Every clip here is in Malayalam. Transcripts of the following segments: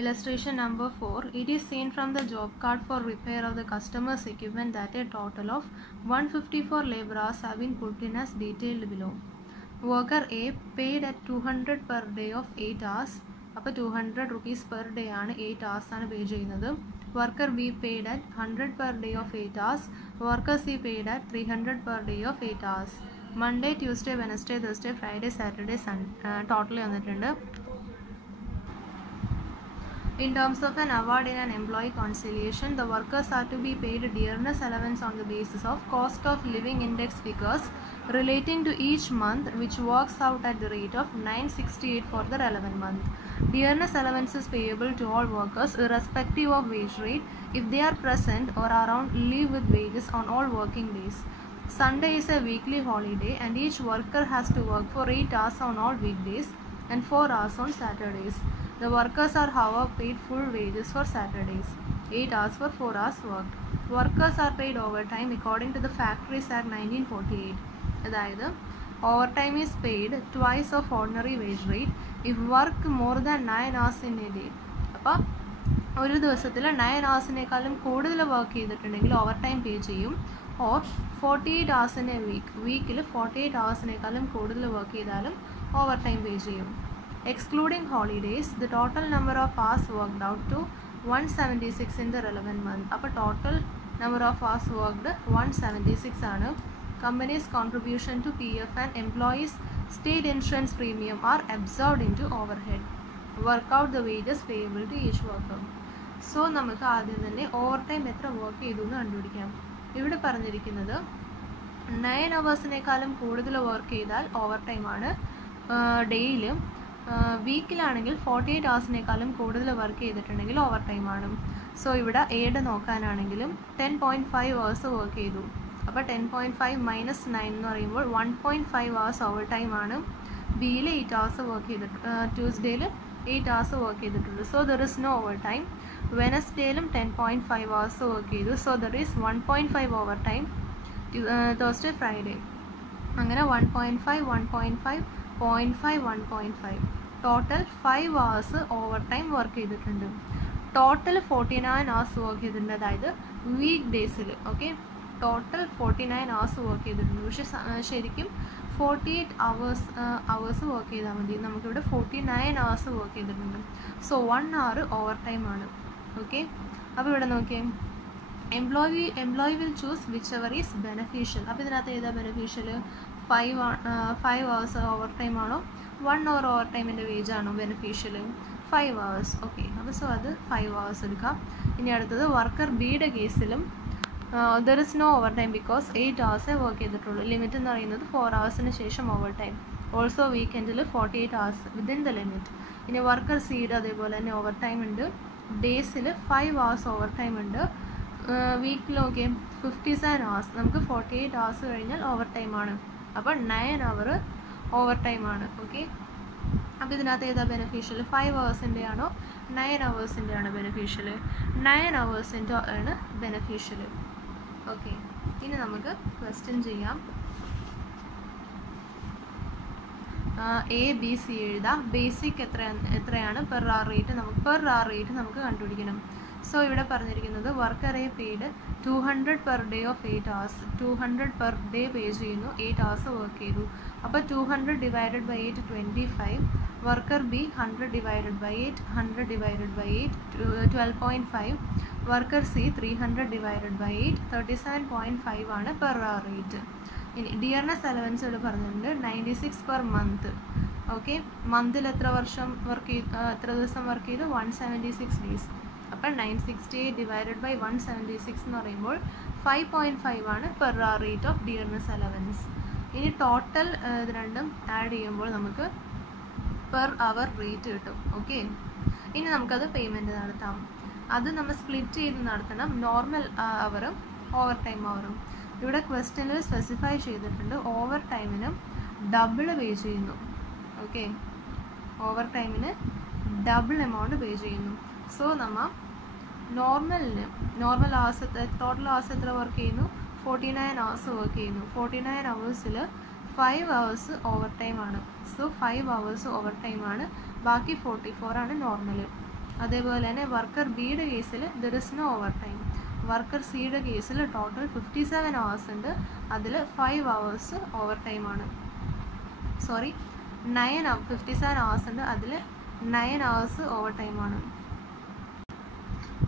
Illustration number 4. It is seen from the job card for repair of the customer's equipment that a total of 154 labor hours have been put in as detailed below. Worker A paid at 200 per day of 8 hours. അപ്പോൾ 200 rupees per day ആണ് 8 hours ആണ് പേ ചെയ്യുന്നത്. Worker B paid at 100 per day of 8 hours. Worker C paid at 300 per day of 8 hours. Monday, Tuesday, Wednesday, Thursday, Friday, Saturday, Sunday totally വന്നിട്ടുണ്ട്. In terms of an award in an employee conciliation, the workers are to be paid dearness allowance on the basis of cost of living index figures relating to each month, which works out at the rate of 968 for the relevant month. Dearness allowance is payable to all workers irrespective of wage rate if they are present or are on leave with wages on all working days. Sunday is a weekly holiday and each worker has to work for 8 hours on all weekdays and 4 hours on Saturdays. The workers are however paid full wages for Saturdays, 8 hours for 4 hours worked. Workers are paid overtime according to the Factories Act 1948. അതായത് overtime is paid twice of ordinary wage rate if work more than 9 hours in a day. അപ്പോൾ ഒരു ദിവസത്തിൽ 9 hours-നേക്കാളും കൂടുതൽ വർക്ക് ചെയ്തിട്ടുണ്ടെങ്കിൽ ഓവർ ടൈം പേ ചെയ്യും. Or 48 hours in a week, വീക്കിൽ 48 hours-നേക്കാളും കൂടുതൽ വർക്ക് ചെയ്താലും ഓവർ ടൈം പേ ചെയ്യും. Excluding holidays, the total number of hours worked out to 176 in the relevant month. അപ്പോൾ total number of hours worked 176 ആണ്. Company's contribution to PF and employees' state insurance premium are absorbed into overhead. Work out the wages payable to each worker. So നമുക്ക് ആദ്യം തന്നെ ഓവർ ടൈം എത്ര വർക്ക് ചെയ്തു എന്ന് കണ്ടുപിടിക്കാം. ഇവിടെ പറഞ്ഞിരിക്കുന്നത് 9 hours-നേക്കാളും കൂടുതൽ വർക്ക് ചെയ്താൽ ഓവർ ടൈം ആണ്. ഡേയിലും വീക്കിലാണെങ്കിൽ 48 hours-നേക്കാളും കൂടുതൽ വർക്ക് ചെയ്തിട്ടുണ്ടെങ്കിൽ ഓവർ ടൈം ആണ്. സോ ഇവിടെ എയുടെ നോക്കാനാണെങ്കിലും 10.5 hours വർക്ക് ചെയ്തു. അപ്പോൾ 10.5 മൈനസ് 9 എന്ന് പറയുമ്പോൾ 1.5 hours ഓവർ ടൈം ആണ്. ബിയിൽ 8 hours വർക്ക് ചെയ്തിട്ടുണ്ട്. ട്യൂസ്ഡേയിൽ 8 hours വർക്ക് ചെയ്തിട്ടുണ്ട്. So there is no over time. വെനസ്ഡേയിലും 10.5 hours വർക്ക് ചെയ്തു. So there is 1.5 over time. Thursday, Friday അങ്ങനെ 1.5, 1.5, 0.5, 1.5 total 5 hours over time work ചെയ്തിട്ടുണ്ട്. ടോട്ടൽ 49 hours വർക്ക് ചെയ്തിട്ടുണ്ട്. അതായത് വീക്ക് ഡേയ്സിൽ. ഓക്കെ, ടോട്ടൽ 49 hours വർക്ക് ചെയ്തിട്ടുണ്ട്. പക്ഷെ ശരിക്കും 48 hours വർക്ക് ചെയ്താൽ മതി. നമുക്കിവിടെ 49 hours വർക്ക് ചെയ്തിട്ടുണ്ട്. സോ 1 hour ഓവർ ടൈം ആണ്. ഓക്കെ, അപ്പോൾ ഇവിടെ നോക്കിയേ, employee will choose which ever is beneficial. അപ്പോൾ ഇതിനകത്ത് ഏതാ ബെനഫിഷ്യൽ? 5 hours ഓവർ ടൈം ആണോ 1 hour ഓവർ ടൈമിൻ്റെ വേജ് ആണോ ബെനഫിഷ്യൽ? 5 hours. ഓക്കെ, അപ്പോൾ സോ അത് 5 hours എടുക്കാം. ഇനി അടുത്തത് വർക്കർ ബിയുടെ കേസിലും there is no over time because 8 hours work ചെയ്തിട്ടുള്ളൂ. ലിമിറ്റ് എന്ന് പറയുന്നത് 4 hours-ന് ശേഷം ഓവർ ടൈം. ഓൾസോ വീക്കെൻഡിൽ 48 hours വിതിൻ ദ ലിമിറ്റ്. ഇനി വർക്കർ സിയുടെ അതേപോലെ തന്നെ ഓവർ ടൈം ഉണ്ട്. ഡേയ്സിൽ 5 hours ഓവർ ടൈം ഉണ്ട്. വീക്കിൽ നോക്കിയേ 57 hours. നമുക്ക് 48 hours കഴിഞ്ഞാൽ ഓവർ ടൈം ആണ്. അപ്പോൾ 9 hour ഓവർ ടൈം ആണ്. ഓക്കെ, അപ്പോൾ ഇതിനകത്ത് ഏതാ ബെനഫിഷ്യൽ? 5 hours-ൻ്റെ ആണോ 9 hours-ൻ്റെ ആണോ ബെനഫിഷ്യൽ? 9 hours-ൻ്റെ ആണ് ബെനഫിഷ്യൽ. ഓക്കെ, ഇനി നമുക്ക് ക്വസ്റ്റ്യൻ ചെയ്യാം. എ ബി സി എഴുതാം. ബേസിക് എത്രയാണ് പെർ അവർ റേറ്റ് നമുക്ക് കണ്ടുപിടിക്കണം. സോ ഇവിടെ പറഞ്ഞിരിക്കുന്നത് worker A paid 200 per day of 8 hours. 200 per day pay ചെയ്യുന്നു. 8 hours വർക്ക് ചെയ്തു. അപ്പോൾ 200 divided by 8 25. Worker B 100 divided by 8, 100 divided by 8 12.5. Worker C 300 divided by 8 37.5 ആണ് പെർ അവർ റേറ്റ്. ഇനി ഡിയർനെസ് അലവൻസ് ഇവിടെ പറഞ്ഞിട്ടുണ്ട് 96 പെർ മന്ത്. ഓക്കെ, മന്തിൽ എത്ര ദിവസം വർക്ക് ചെയ്തു? 176 days. അപ്പം 968 ഡിവൈഡഡ് ബൈ 176 എന്ന് പറയുമ്പോൾ 5.5 ആണ് per hour rate of dearness allowance. ഇനി ടോട്ടൽ ഇത് രണ്ടും ആഡ് ചെയ്യുമ്പോൾ നമുക്ക് പെർ അവർ റേറ്റ് കിട്ടും. ഓക്കെ, ഇനി നമുക്കത് പേയ്മെൻറ്റ് നടത്താം. അത് നമ്മൾ സ്പ്ലിറ്റ് ചെയ്ത് നടത്തണം. നോർമൽ അവറും ഓവർ ടൈം അവറും. ഇവിടെ ക്വസ്റ്റ്യനിൽ സ്പെസിഫൈ ചെയ്തിട്ടുണ്ട് ഓവർ ടൈമിനും ഡബിൾ പേ ചെയ്യുന്നു. ഓക്കെ, ഓവർ ടൈമിന് ഡബിൾ എമൗണ്ട് പേ ചെയ്യുന്നു. സോ നമ്മൾ നോർമൽ hours ടോട്ടൽ hours എത്ര വർക്ക് ചെയ്യുന്നു? 49 hours വർക്ക് ചെയ്യുന്നു. 49 hours-ൽ 5 hours ഓവർ ടൈം ആണ്. സോ 5 hours ഓവർ ടൈം ആണ്. ബാക്കി 44 ആണ് നോർമൽ. അതേപോലെ തന്നെ വർക്കർ ബിയുടെ കേസിൽ there is no over time. Worker സിയുടെ കേസിൽ ടോട്ടൽ 57 hours ഉണ്ട്, അതിൽ 5 hours ഓവർ ടൈമാണ്. 57 hours ഉണ്ട്, അതിൽ 9 hours ഓവർ ടൈമാണ്.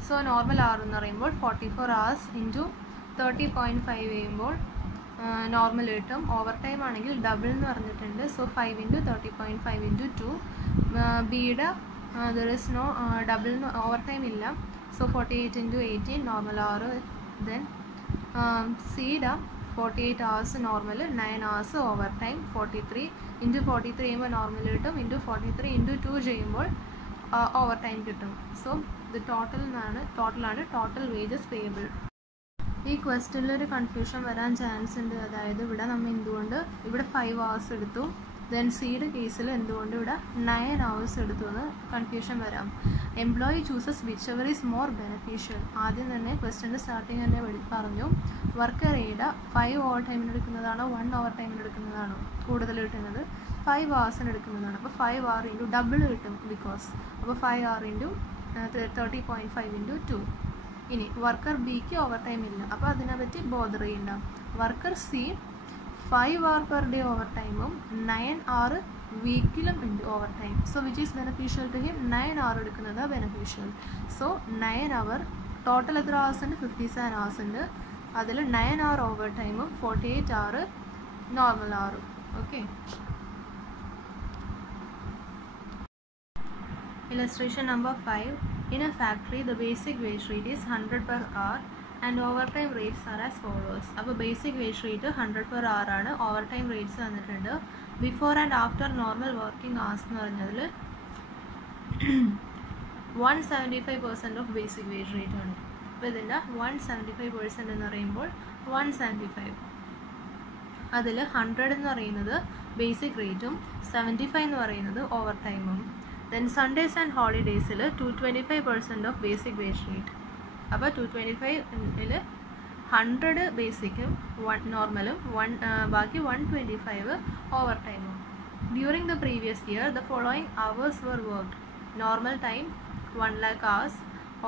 സോ നോർമൽ അവർ എന്ന് പറയുമ്പോൾ 44 hours ഇൻറ്റു 30.5 ചെയ്യുമ്പോൾ നോർമൽ കിട്ടും. ഓവർ ടൈം ആണെങ്കിൽ ഡബിൾ എന്ന് പറഞ്ഞിട്ടുണ്ട്. So 5 into 30.5 into 2. ബിയുടെ there is no double over time ഇല്ല. So 48 into 18 normal hour. Then സിയുടെ 48 hours normal, 9 hours over time. 43 into 43 ചെയ്യുമ്പോൾ നോർമൽ കിട്ടും. ഇൻറ്റു 43 ഇൻറ്റു 2 ചെയ്യുമ്പോൾ ഓവർ ടൈം കിട്ടും. സോ ഇത് ടോട്ടലാണ് ടോട്ടൽ വേജസ് പേയബിൾ. ഈ ക്വസ്റ്റ്യനിലൊരു കൺഫ്യൂഷൻ വരാൻ ചാൻസ് ഉണ്ട്. അതായത് ഇവിടെ നമ്മൾ എന്തുകൊണ്ട് ഇവിടെ 5 hours എടുത്തു, ദെൻ സിയുടെ കേസിൽ എന്തുകൊണ്ട് ഇവിടെ 9 hours എടുത്തു എന്ന് കൺഫ്യൂഷൻ വരാം. Employee chooses which ever is more beneficial. ആദ്യം തന്നെ ക്വസ്റ്റ്യൻ്റെ സ്റ്റാർട്ടിങ് തന്നെ പറഞ്ഞു, വർക്കർ എയുടെ 5 ഓവർ ടൈമിന് എടുക്കുന്നതാണോ 1 ഓവർ ടൈമിന് എടുക്കുന്നതാണോ കൂടുതൽ കിട്ടുന്നത്? 5 hours എടുക്കുന്നതാണ്. അപ്പോൾ 5 hour ഇൻറ്റു ഡബിൾ കിട്ടും ബിക്കോസ്. അപ്പോൾ 5 hour ഇൻറ്റു 30.5 ഇൻറ്റു 2. ഇനി വർക്കർ ബിക്ക് ഓവർ ടൈം ഇല്ല, അപ്പോൾ അതിനെപ്പറ്റി ബോദർ ചെയ്യണ്ട. Worker C 5 hour per day over ടൈമും 9 hour വീക്കിലും ഉണ്ട് over time. So which is beneficial to him? 9 hour എടുക്കുന്നത് ബെനിഫിഷ്യൽ. സോ 9 hour ടോട്ടൽ എത്ര hours ഉണ്ട്? 57 hours ഉണ്ട്. അതിൽ 9 hour ഓവർ ടൈമും 48 hour normal hour. Okay. Illustration number 5. In a factory, the basic wage rate is 100 per hour and overtime rates are as follows. അപ്പോൾ basic wage rate 100 per hour ആണ്. overtime rates വന്നിട്ടുണ്ട്. Before and after normal working hours എന്ന് പറഞ്ഞതിൽ 175% ഓഫ് ബേസിക് വേജ് റേറ്റ് ആണ്. അപ്പോൾ ഇതിൻ്റെ 175% എന്ന് പറയുമ്പോൾ 175. അതിൽ 100 എന്ന് പറയുന്നത് ബേസിക് റേറ്റും 75 എന്ന് പറയുന്നത് ഓവർ ടൈമും. Then Sundays and holidays 225% of basic wage rate. അപ്പോൾ 225 100 ബേസിക്കും 1 നോർമലും ബാക്കി 125 ഓവർ ടൈമും. During the previous year, the following hours were worked. Normal time 1 lakh hours.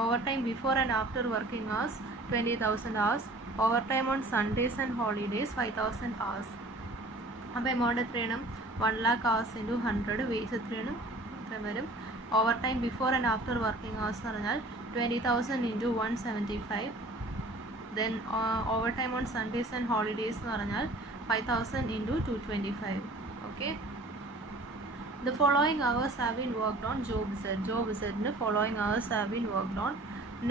Overtime before and after working hours 20,000 hours. Overtime on Sundays and holidays 5,000 hours. അപ്പോൾ എമൗണ്ട് എത്രയാണ്? 1 lakh hours ഇൻറ്റു 100. വേജ് എത്രയാണ്? വരും. Over time before and after working hours എന്ന് പറഞ്ഞാൽ 20,000 into 175. Then over time on Sundays and holidays എന്ന് പറഞ്ഞാൽ 5,000 into 225. Okay. The following hours have been worked on job സെറ്റിന് following hours have been worked on.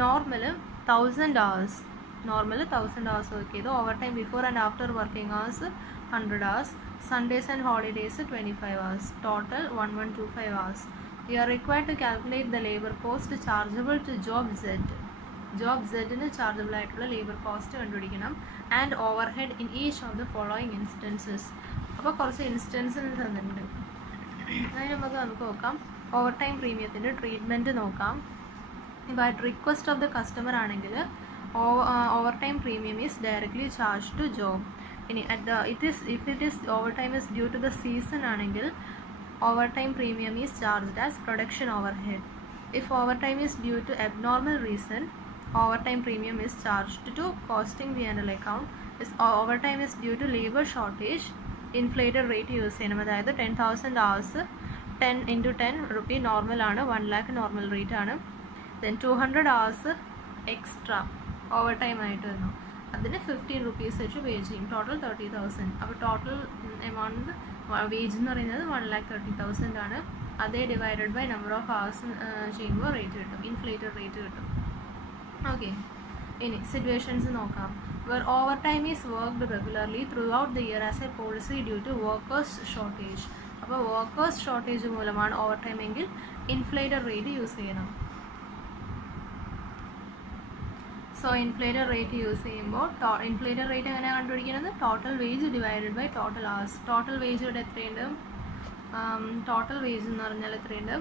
Normal 1000 hours. Normal 1000 hours work ചെയ്തു. Over time before and after working hours 100 hours. Sundays and holidays 25 hours. Total 1125 hours. You are required to calculate the labor cost chargeable to job Z. Job Z ന് chargeable ആയിട്ടുള്ള labor cost കണ്ടുപിടിക്കണം. And overhead in each of the following instances. അപ്പോൾ കുറച്ച് ഇൻസ്റ്റൻസ് തന്നിട്ടുണ്ട്. അതിന് നമുക്ക് നോക്കാം. ഓവർ ടൈം പ്രീമിയത്തിൻ്റെ ട്രീറ്റ്മെൻറ്റ് നോക്കാം. ഇപ്പോൾ at request of the customer ആണെങ്കിൽ over time premium is directly charge to job. ഇനി if it is overtime is due to the season ആണെങ്കിൽ overtime premium is charged as production overhead. If overtime is due to abnormal reason, overtime premium is charged to costing P&L account. If overtime is due to labor shortage, inflated rate use ചെയ്യണം. അതായത് 10,000 hours 10 into 10 rupee normal ആണ്, 1 lakh normal rate ആണ്. Then 200 hours extra overtime ആയിട്ട് വന്നു, അതിന് 15 rupees വെച്ച് വേജ് ചെയ്യും. ടോട്ടൽ 30,000. അപ്പോൾ ടോട്ടൽ എമൗണ്ട് വേജ് എന്ന് പറയുന്നത് 1,30,000 ആണ്. അതേ divided by number of hours ചെയ്യുമ്പോൾ റേറ്റ് കിട്ടും, ഇൻഫ്ലേറ്റഡ് റേറ്റ് കിട്ടും. ഓക്കെ. ഇനി സിറ്റുവേഷൻസ് നോക്കാം. where overtime is worked regularly throughout the year as a policy due to workers shortage. അപ്പോൾ വർക്കേഴ്സ് ഷോർട്ടേജ് മൂലമാണ് ഓവർ ടൈം എങ്കിൽ ഇൻഫ്ലേറ്റഡ് റേറ്റ് യൂസ് ചെയ്യണം. സോ ഇൻഫ്ലേറ്റഡ് റേറ്റ് യൂസ് ചെയ്യുമ്പോൾ ഇൻഫ്ലേറ്റഡ് റേറ്റ് എങ്ങനെയാണ് കണ്ടുപിടിക്കുന്നത്? Total wage divided by total hours. Total wage ഇവിടെ എത്രയുണ്ട്? ടോട്ടൽ വേജ് എന്ന് പറഞ്ഞാൽ എത്രയുണ്ട്?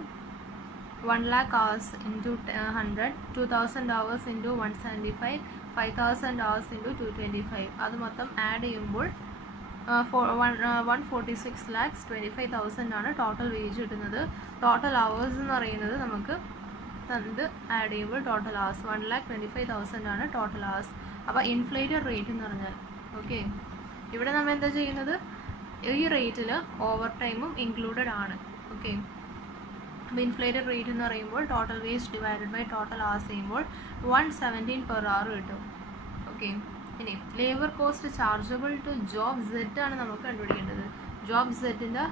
1 lakh hours into 100, 2,000 hours into 175, 5,000 hours into 225. അത് മൊത്തം ആഡ് ചെയ്യുമ്പോൾ 146,25,000 ആണ് ടോട്ടൽ വേജ് കിട്ടുന്നത്. ടോട്ടൽ hours എന്ന് പറയുന്നത് നമുക്ക് ഇത് ആഡ് ചെയ്യുമ്പോൾ ടോട്ടൽ hours 1,25,000 ആണ് ടോട്ടൽ hours. അപ്പോൾ ഇൻഫ്ലേറ്റഡ് റേറ്റ് എന്ന് പറഞ്ഞാൽ ഓക്കെ, ഇവിടെ നമ്മൾ എന്താ ചെയ്യുന്നത്, ഈ റേറ്റിൽ ഓവർ ടൈമും ഇൻക്ലൂഡഡ് ആണ്. ഓക്കെ, അപ്പോൾ ഇൻഫ്ലേറ്റഡ് റേറ്റ് എന്ന് പറയുമ്പോൾ total waste divided by total hours ചെയ്യുമ്പോൾ 117 per hour കിട്ടും. ഓക്കെ, ഇനി labour cost chargeable to job set ആണ് നമുക്ക് കണ്ടുപിടിക്കേണ്ടത്. ജോബ് സെറ്റിൻ്റെ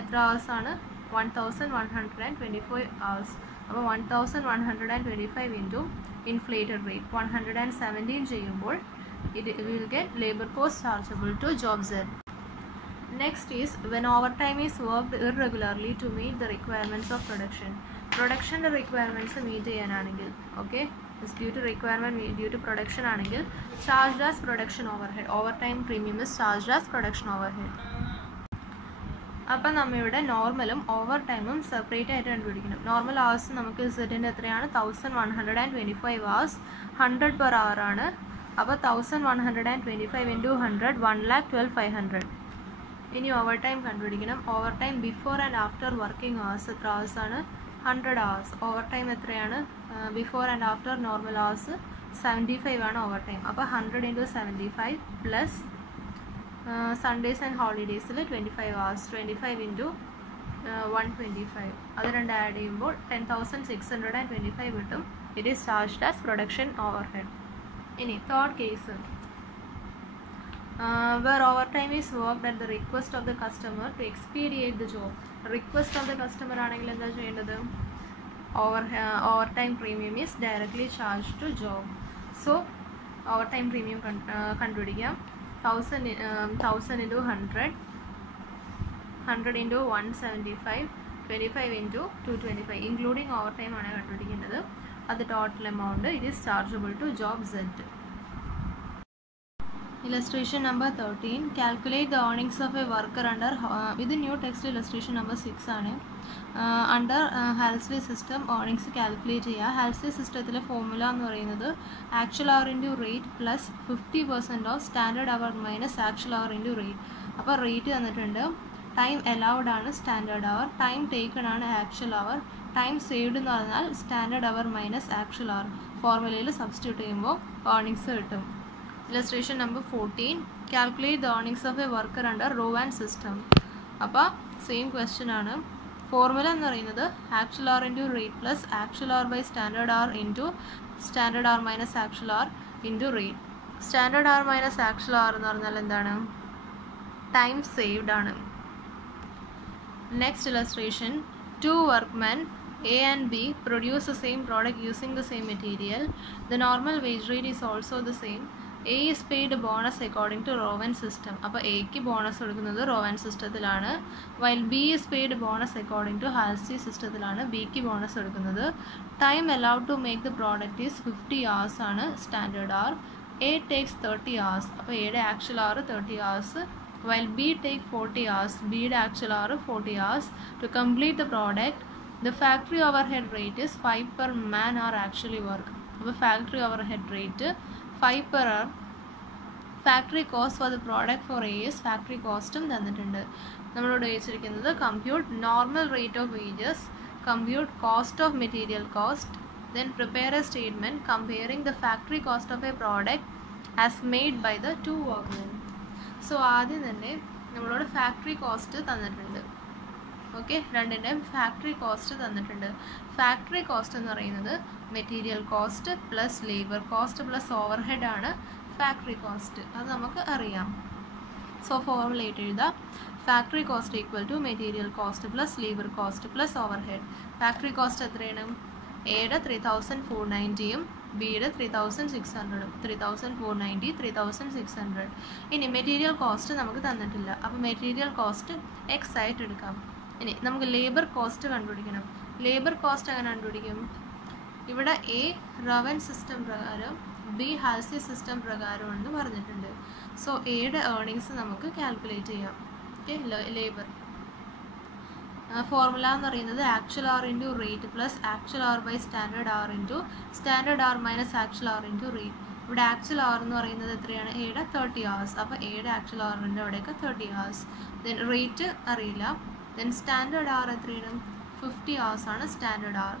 എത്ര hours ആണ്, 1,125 hours. അപ്പോൾ 1,125 ഇൻറ്റു ഇൻഫ്ലേറ്റഡ് റേറ്റ് 117 ചെയ്യുമ്പോൾ it will get labor cost chargeable to job Z. Next is when overtime is worked irregularly to meet the requirements of production. Production requirements meet ചെയ്യാനാണെങ്കിൽ okay, due to requirement due to production ആണെങ്കിൽ charged as production overhead. Overtime premium is charged as production overhead. അപ്പം നമ്മളിവിടെ നോർമലും ഓവർ ടൈമും സെപ്പറേറ്റ് ആയിട്ട് കണ്ടുപിടിക്കണം. നോർമൽ hours നമുക്ക് സെറ്റിൻ്റെ എത്രയാണ്, 1,125 hours, 100 per hour ആണ്. അപ്പോൾ 1,125 ഇൻറ്റു 100 1,12,500. ഇനി ഓവർ ടൈം കണ്ടുപിടിക്കണം. Over time before and after working hours എത്ര hours ആണ്, 100 hours. ഓവർ ടൈം എത്രയാണ്, before and after normal hours 75 ആണ് ഓവർ ടൈം. അപ്പോൾ 100 ഇൻറ്റു 75 പ്ലസ് സൺഡേസ് ആൻഡ് ഹോളിഡേയ്സിൽ 25 hours, 25 ഇൻറ്റു 125 അത് രണ്ട് ആഡ് ചെയ്യുമ്പോൾ 10,625 കിട്ടും. It is charged as production overhead. ഇനി third case, where overtime is worked at the request of the customer to expedite the job. Request of the customer ആണെങ്കിൽ എന്താ ചെയ്യേണ്ടത്, overtime premium is directly charged to job. So overtime premium കണ്ടുപിടിക്കാം. 1,000 into 100, 100 into 175, 25 into 225 including overtime ആണ് കണ്ടുപിടിക്കേണ്ടത്. അത് total amount it is chargeable to job set. Illustration number 13. Calculate the earnings of a worker under ഇത് ന്യൂ ടെക്സ്റ്റ് illustration number 6 ആണ്. Under Halsey system earnings calculate ചെയ്യുക. ഹാൽസ്ലി സിസ്റ്റത്തിലെ ഫോർമുല എന്ന് പറയുന്നത് actual hour into rate plus 50% of standard hour minus actual hour into rate. അപ്പോൾ റേറ്റ് തന്നിട്ടുണ്ട്, ടൈം അലൗഡ് ആണ് സ്റ്റാൻഡേർഡ് അവർ, ടൈം ടേക്കൺ ആണ് ആക്ച്വൽ അവർ, ടൈം സേവ്ഡ് എന്ന് പറഞ്ഞാൽ standard hour minus actual hour. ഫോർമുലയിൽ സബ്സ്റ്റിറ്റ്യൂട്ട് ചെയ്യുമ്പോൾ ഏർണിങ്സ് കിട്ടും. Illustration number 14. Calculate the earnings of a worker under Rowan system. അപ്പോൾ സെയിം ക്വസ്റ്റ്യൻ ആണ്. ഫോർമുല എന്ന് പറയുന്നത് actual hour into rate plus actual hour by standard hour into standard hour minus actual hour into rate. Standard hour minus actual hour എന്ന് പറഞ്ഞാൽ എന്താണ്, ടൈം സേവ്ഡ് ആണ്. Next illustration. Two workmen A and B produce the same product using the same material. The normal wage rate is also the same. A is paid a bonus according to Rowan system. അപ്പോൾ എക്ക് ബോണസ് കൊടുക്കുന്നത് റോവൻ സിസ്റ്റത്തിലാണ്, while B is paid a bonus according to Halsey സിസ്റ്റത്തിലാണ് ബിക്ക് ബോണസ് കൊടുക്കുന്നത്. Time allowed to make the product is 50 hours ആണ് standard hour. A takes 30 hours. അപ്പോൾ എയുടെ actual hour 30 hours, while B take 40 hours. ബിയുടെ actual hour 40 hours. To complete the product, the factory overhead rate is 5 per man hour actually work. അപ്പോൾ factory overhead rate 5 per hour. Factory cost for the product for A is factory കോസ്റ്റും തന്നിട്ടുണ്ട്. നമ്മളോട് ചോദിച്ചിരിക്കുന്നത് compute normal rate of wages, compute cost of material cost, then prepare a statement comparing the factory cost of a product as made by the two workmen. So ആദ്യം തന്നെ നമ്മളോട് ഫാക്ടറി കോസ്റ്റ് തന്നിട്ടുണ്ട്. ഓക്കെ, രണ്ടിൻ്റെയും ഫാക്ടറി കോസ്റ്റ് തന്നിട്ടുണ്ട്. ഫാക്ടറി കോസ്റ്റ് എന്ന് പറയുന്നത് material cost plus labour cost plus overhead ആണ് ഫാക്ടറി കോസ്റ്റ്. അത് നമുക്ക് അറിയാം. സോ ഫോർമുലേറ്റ് എഴുതാം. Factory cost equal to material cost plus labour cost plus overhead. Factory cost എത്രയാണ്, എയുടെ 3,490യും ബിയുടെ 3,600. 3,490 3,600. ഇനി മെറ്റീരിയൽ കോസ്റ്റ് നമുക്ക് തന്നിട്ടില്ല, അപ്പോൾ മെറ്റീരിയൽ കോസ്റ്റ് എക്സ് ആയിട്ട് എടുക്കാം. ഇനി നമുക്ക് ലേബർ കോസ്റ്റ് കണ്ടുപിടിക്കണം. ലേബർ കോസ്റ്റ് എങ്ങനെ കണ്ടുപിടിക്കും, ഇവിടെ എ റവൻ സിസ്റ്റം പ്രകാരം ബി ഹാൽസി സിസ്റ്റം പ്രകാരമാണെന്ന് പറഞ്ഞിട്ടുണ്ട്. സോ എയുടെ ഏർണിങ്സ് നമുക്ക് കാൽക്കുലേറ്റ് ചെയ്യാം. ഓക്കെ, ലേബർ ഫോർമുല എന്ന് പറയുന്നത് actual hour into rate plus actual hour by standard hour into standard hour minus actual hour into rate. ഇവിടെ ആക്ച്വൽ അവർ എന്ന് പറയുന്നത് എത്രയാണ്, എയുടെ 30 hours. അപ്പോൾ എയുടെ ആക്ച്വൽ അവറിൻ്റെ അവിടെയൊക്കെ 30 hours. ദെൻ റേറ്റ് അറിയില്ല. ദെൻ സ്റ്റാൻഡേർഡ് അവർ എത്രയാണ്, 50 hours ആണ് സ്റ്റാൻഡേർഡ് അവർ.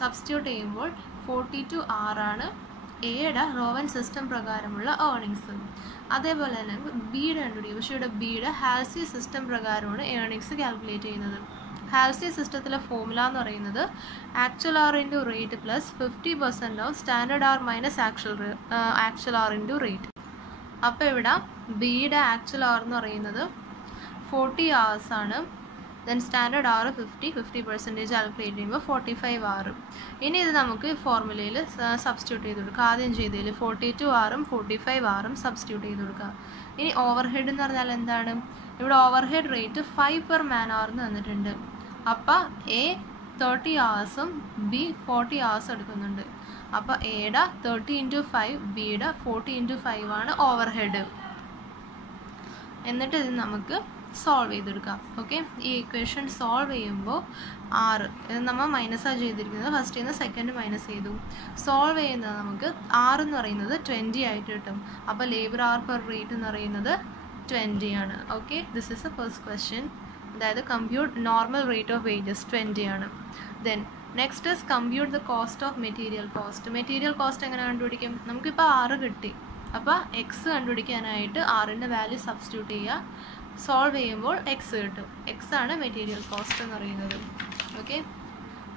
സബ്സ്റ്റിറ്റ്യൂട്ട് ചെയ്യുമ്പോൾ 42 R ആണ് എയുടെ റോവൻ സിസ്റ്റം പ്രകാരമുള്ള ഏർണിങ്സ്. അതേപോലെ തന്നെ ബിയുടെ കണ്ടുപിടിക്കും. പക്ഷേ ഇവിടെ ബിയുടെ ഹാൽസി സിസ്റ്റം പ്രകാരമാണ് ഏർണിങ്സ് കാൽക്കുലേറ്റ് ചെയ്യുന്നത്. ഹാൽസി സിസ്റ്റത്തിലെ ഫോർമുല എന്ന് പറയുന്നത് actual hour into rate plus 50% of standard hour minus actual hour into rate. അപ്പോൾ ഇവിടെ ബിയുടെ ആക്ച്വൽ ആർ എന്ന് പറയുന്നത് 40 hours ആണ്. ദെൻ സ്റ്റാൻഡേർഡ് ആർ 50% കാൽക്കുലേറ്റ് ചെയ്യുമ്പോൾ 45 R. ഇനി ഇത് നമുക്ക് ഫോർമുലയിൽ സബ്സ്റ്റിറ്റ്യൂട്ട് ചെയ്ത് കൊടുക്കുക. ആദ്യം ചെയ്തതിൽ 42 R 45 R സബ്സ്റ്റിറ്റ്യൂട്ട് ചെയ്ത് കൊടുക്കുക. ഇനി ഓവർ ഹെഡ് എന്ന് പറഞ്ഞാൽ എന്താണ്? ഇവിടെ over head rate 5 per man hour എന്ന് തന്നിട്ടുണ്ട്. അപ്പോൾ എ 30 hours ബി 40 hours എടുക്കുന്നുണ്ട്. അപ്പോൾ എയുടെ 30 × 5 ബിയുടെ 40 × 5 ആണ് ഓവർ ഹെഡ്. എന്നിട്ട് ഇത് നമുക്ക് സോൾവ് ചെയ്തെടുക്കാം. ഓക്കെ, ഈ ഇക്വേഷൻ സോൾവ് ചെയ്യുമ്പോൾ 6 ഇത് നമ്മൾ മൈനസാണ് ചെയ്തിരിക്കുന്നത്. ഫസ്റ്റിൽ നിന്ന് സെക്കൻഡ് മൈനസ് ചെയ്തു. സോൾവ് ചെയ്യുന്നത് നമുക്ക് 6 എന്ന് പറയുന്നത് 20 ആയിട്ട് കിട്ടും. അപ്പോൾ ലേബർ ആർ പെർ റേറ്റ് എന്ന് പറയുന്നത് 20 ആണ്. Okay, this is a first question. അതായത് compute normal rate of wages 20 ആണ്. Then next is compute the cost of material cost. Material cost എങ്ങനെ കണ്ടുപിടിക്കും? നമുക്കിപ്പോൾ 6 കിട്ടി. അപ്പോൾ എക്സ് കണ്ടുപിടിക്കാനായിട്ട് 6ൻ്റെ വാല്യൂ സബ്സ്റ്റിറ്റ്യൂട്ട് ചെയ്യുക. സോൾവ് ചെയ്യുമ്പോൾ എക്സ് കിട്ടും. എക്സ് ആണ് മെറ്റീരിയൽ കോസ്റ്റ് എന്ന് പറയുന്നത്. ഓക്കെ,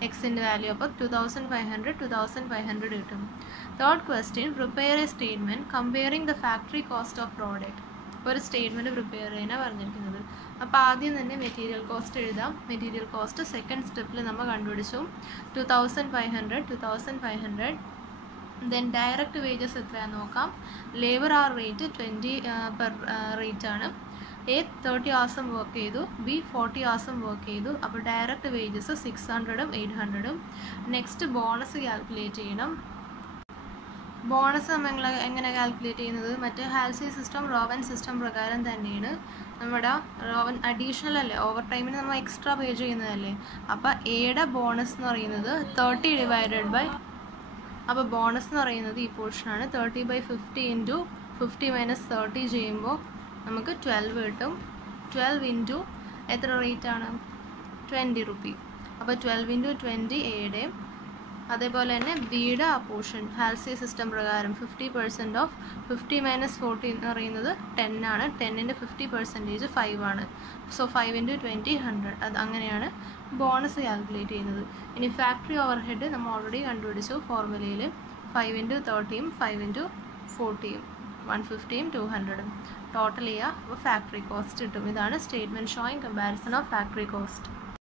എക്സിൻ്റെ വാല്യൂ അപ്പോൾ 2500 കിട്ടും. Third question, prepare a statement comparing the factory cost of product. ഇപ്പോൾ ഒരു സ്റ്റേറ്റ്മെൻറ്റ് പ്രിപ്പയർ ചെയ്യാനാണ് പറഞ്ഞിരിക്കുന്നത്. അപ്പോൾ ആദ്യം തന്നെ മെറ്റീരിയൽ കോസ്റ്റ് എഴുതാം. മെറ്റീരിയൽ കോസ്റ്റ് സെക്കൻഡ് സ്റ്റെപ്പിൽ നമ്മൾ കണ്ടുപിടിച്ചു 2500. ദെൻ ഡയറക്റ്റ് വേജസ് എത്രയാണെന്ന് നോക്കാം. Labour hour rate 20 per rate ആണ്. എ 30 hours വർക്ക് ചെയ്തു, ബി 40 hours വർക്ക് ചെയ്തു. അപ്പോൾ direct wages 600 800. Next bonus calculate ചെയ്യണം. ബോണസ് നമ്മൾ എങ്ങനെ കാൽക്കുലേറ്റ് ചെയ്യുന്നത്? മറ്റേ ഹാൽസി സിസ്റ്റം റോവൻ സിസ്റ്റം പ്രകാരം തന്നെയാണ്. നമ്മുടെ റോവൻ അഡീഷണൽ അല്ലേ, ഓവർ ടൈമിന് നമ്മൾ എക്സ്ട്രാ പേ ചെയ്യുന്നതല്ലേ. അപ്പോൾ എയുടെ ബോണസ് എന്ന് പറയുന്നത് 30 ഡിവൈഡഡ് ബൈ, അപ്പോൾ ബോണസ് എന്ന് പറയുന്നത് ഈ പോർഷനാണ്. 30/50 × 50 - 30 ചെയ്യുമ്പോൾ നമുക്ക് 12 കിട്ടും. 12 × എത്ര റേറ്റ് ആണ്? 20 രൂപ. അപ്പോൾ 12 × 20 എയുടെ. അതേപോലെ തന്നെ ബിയുടെ ആ പോർഷൻ ഹാൽസി സിസ്റ്റം പ്രകാരം 50% ഓഫ് 50 - 40 എന്ന് പറയുന്നത് 10 ആണ്. 10ൻ്റെ 50% 5 ആണ്. സോ 5 × 20 100. അത് അങ്ങനെയാണ് ബോണസ് കാൽക്കുലേറ്റ് ചെയ്യുന്നത്. ഇനി ഫാക്ടറി ഓവർ ഹെഡ് നമ്മൾ ഓൾറെഡി കണ്ടുപിടിച്ചു ഫോർമുലയിൽ. 5 × 30 5 × 40 150 200 ടോട്ടൽ ചെയ്യുക. അപ്പോൾ ഫാക്ടറി കോസ്റ്റ് കിട്ടും. ഇതാണ് statement showing comparison of factory cost.